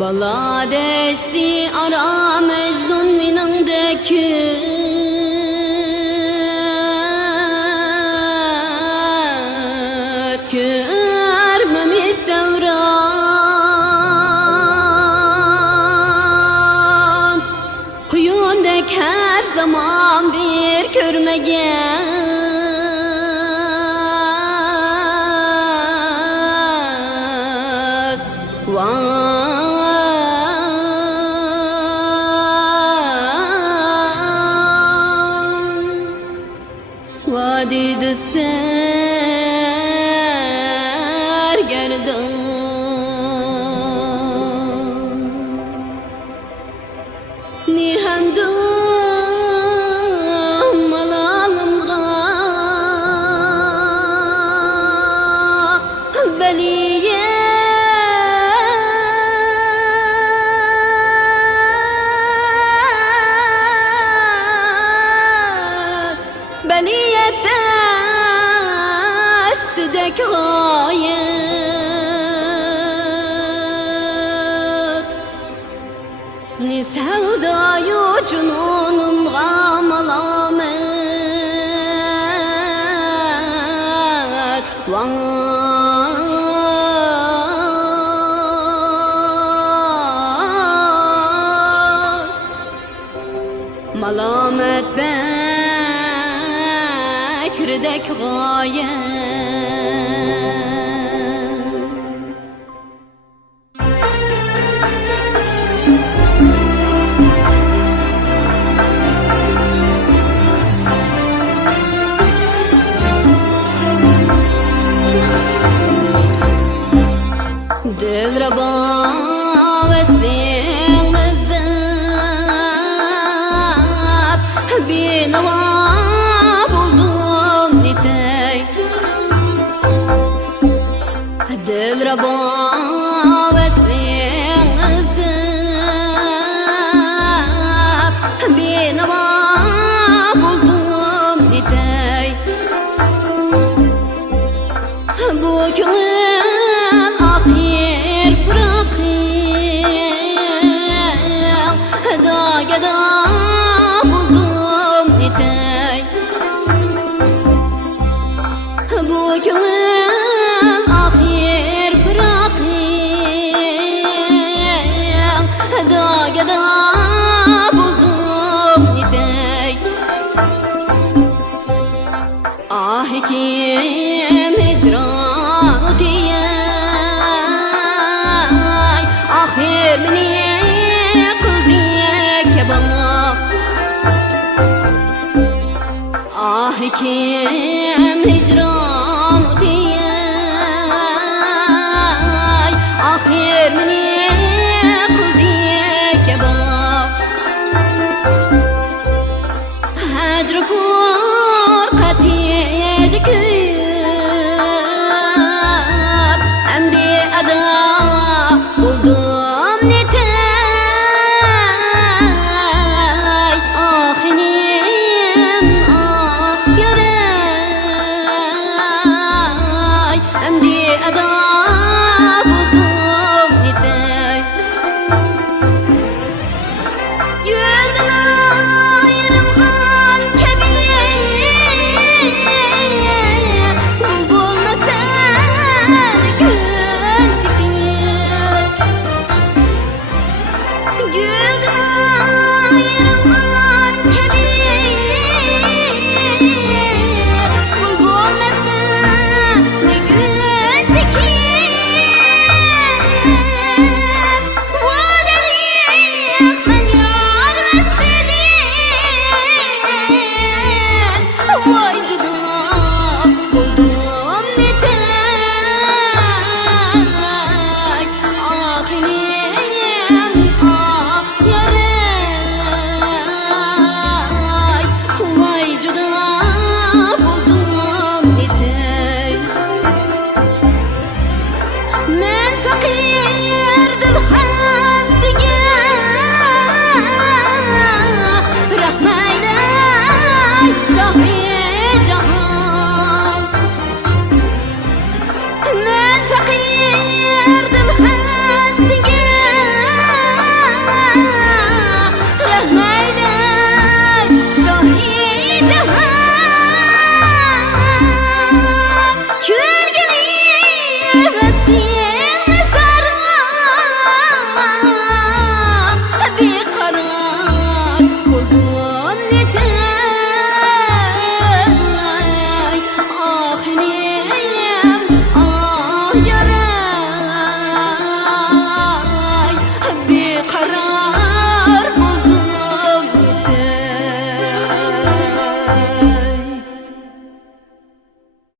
Bala deşti ara Mecnun minindeki görmemiş devran Kuyundek her zaman bir körmegen Vadi de ser gerdan Nihandum malalımga Beliye Dek gayet Ni sevdayı cununum gamalamet Malamet bekrdek gayet Dilraba vestin mezab Bir nava buldum nitey Dilraba vestin mezab Bir nava buldum nitey Bu könül ahir fırakın Dağda buldum nitey Bu könül ahir fırakın Dağda buldum nitey Ah kim hicran utiyay Ahir beni kıldı kebap Ah kim hicran utiyay Ahir beni kıldı kebap Hecr furqati yedikib Emdi ada buldum nitey Ahinim ah yürey Emdi ada